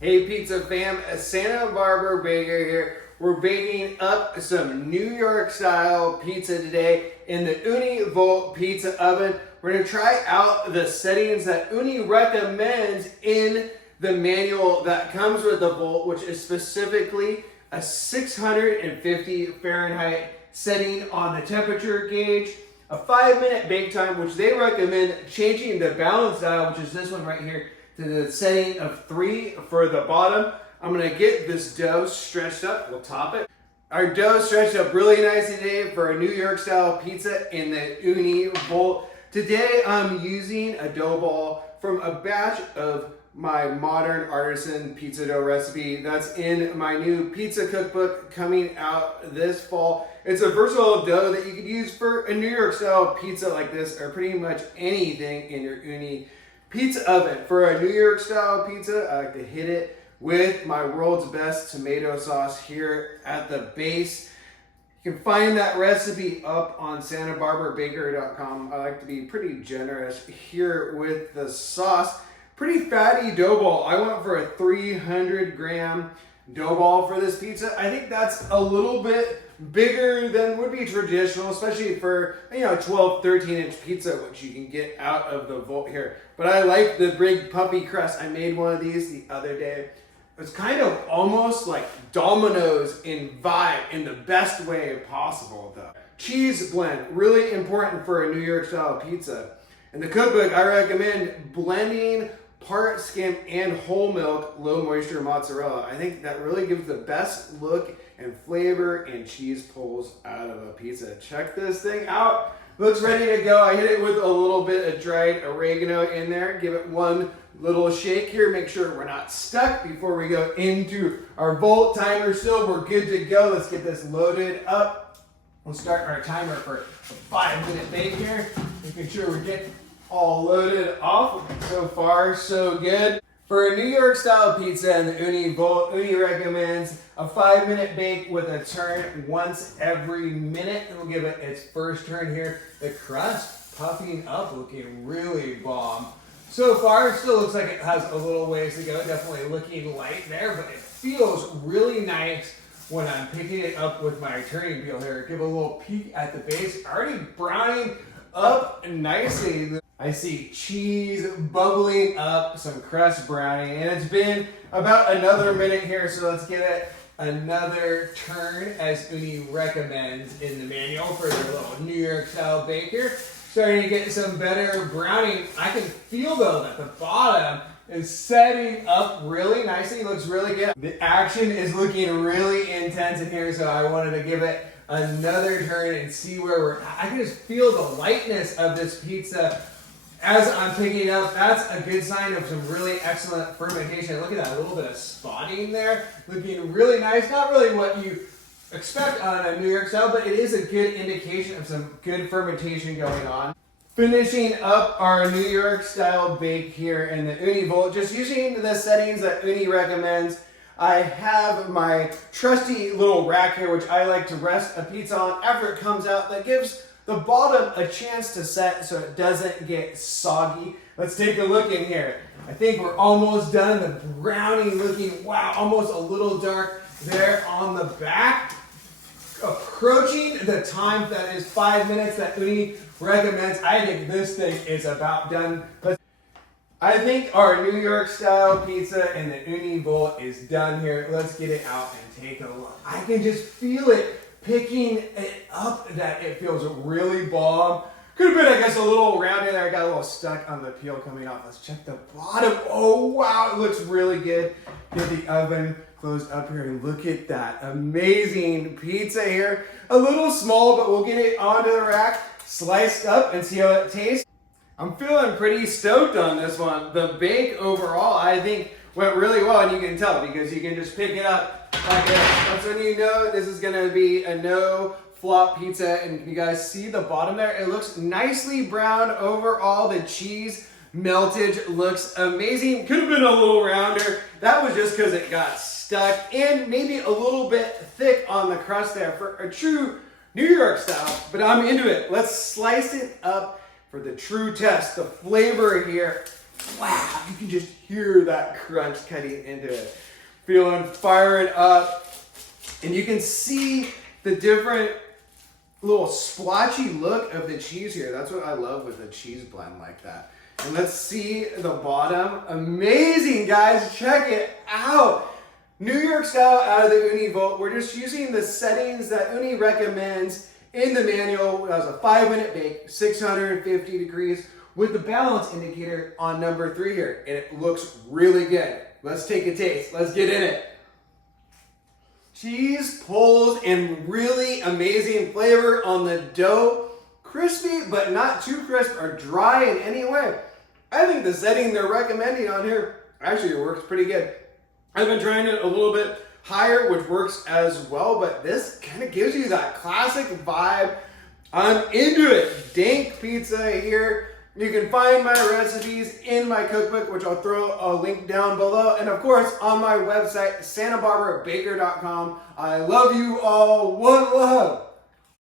Hey pizza fam, Santa Barbara Baker here. We're baking up some New York style pizza today in the Ooni Volt pizza oven. We're gonna try out the settings that Ooni recommends in the manual that comes with the Volt, which is specifically a 650 Fahrenheit setting on the temperature gauge, a 5-minute bake time, which they recommend changing the balance dial, which is this one right here, to the setting of 3 for the bottom. I'm gonna get this dough stretched up, we'll top it. Our dough stretched up really nicely today for a New York style pizza in the Ooni Volt. Today I'm using a dough ball from a batch of my modern artisan pizza dough recipe that's in my new pizza cookbook coming out this fall. It's a versatile dough that you could use for a New York style pizza like this, or pretty much anything in your Ooni pizza oven. For a New York style pizza, I like to hit it with my world's best tomato sauce here at the base. You can find that recipe up on santabarbarabaker.com. I like to be pretty generous here with the sauce. Pretty fatty dough ball. I went for a 300 gram dough ball for this pizza. I think that's a little bit bigger than would be traditional, especially for 12, 13-inch pizza, which you can get out of the Volt here. But I like the big puffy crust. I made one of these the other day. It's kind of almost like Domino's in vibe in the best way possible though. Cheese blend, really important for a New York style pizza. In the cookbook, I recommend blending part skim and whole milk low moisture mozzarella. I think that really gives the best look and flavor and cheese pulls out of a pizza. Check this thing out. Looks ready to go. I hit it with a little bit of dried oregano in there. Give it one little shake here. Make sure we're not stuck before we go into our Volt timer. Still, we're good to go. Let's get this loaded up. We'll start our timer for a 5-minute bake here. Making sure we're getting all loaded off. So far, so good. For a New York style pizza in the Ooni Volt, Ooni recommends a 5-minute bake with a turn once every minute. And we'll give it its first turn here. The crust puffing up, looking really bomb. So far, it still looks like it has a little ways to go. Definitely looking light there, but it feels really nice when I'm picking it up with my turning wheel here. Give a little peek at the base. Already browning up nicely. I see cheese bubbling up, some crust browning, and it's been about another minute here, so let's give it another turn as Ooni recommends in the manual for their little New York style baker. Starting to get some better browning. I can feel though that the bottom is setting up really nicely. Looks really good. The action is looking really intense in here, so I wanted to give it another turn and see where we're at. I can just feel the lightness of this pizza as I'm picking it up. That's a good sign of some really excellent fermentation. Look at that, a little bit of spotting there. Looking really nice. Not really what you expect on a New York style, but it is a good indication of some good fermentation going on. Finishing up our New York style bake here in the Ooni Volt, just using the settings that Ooni recommends. I have my trusty little rack here, which I like to rest a pizza on after it comes out. That gives the bottom a chance to set so it doesn't get soggy. Let's take a look in here. I think we're almost done. The brownie looking, wow, almost a little dark there on the back. Approaching the time that is 5 minutes that Ooni recommends. I think this thing is about done. But I think our New York style pizza in the Ooni Volt is done here. Let's get it out and take a look. I can just feel it picking it up, that it feels really bomb. Could have been, I guess, a little rounded there. I got a little stuck on the peel coming off. Let's check the bottom. Oh, wow, it looks really good. Get the oven closed up here and look at that amazing pizza here. A little small, but we'll get it onto the rack, sliced up, and see how it tastes. I'm feeling pretty stoked on this one. The bake overall, I think, went really well, and you can tell because you can just pick it up like this. That's when you know this is gonna be a no flop pizza. And you guys see the bottom there? It looks nicely brown overall. The cheese meltage looks amazing. Could have been a little rounder. That was just because it got stuck and maybe a little bit thick on the crust there for a true New York style, but I'm into it. Let's slice it up for the true test. The flavor here Wow, you can just hear that crunch cutting into it. Feeling firing up. And you can see the different little splotchy look of the cheese here. That's what I love with a cheese blend like that. And let's see the bottom. Amazing, guys. Check it out. New York style out of the Ooni Volt. We're just using the settings that Ooni recommends in the manual. That was a 5-minute bake, 650 degrees, with the balance indicator on number 3 here. And it looks really good. Let's take a taste. Let's get in it. Cheese pulls and really amazing flavor on the dough. Crispy, but not too crisp or dry in any way. I think the setting they're recommending on here actually works pretty good. I've been trying it a little bit higher, which works as well, but this kind of gives you that classic vibe. I'm into it. Dank pizza here. You can find my recipes in my cookbook, which I'll throw a link down below. And of course, on my website, santabarbarabaker.com. I love you all. One love.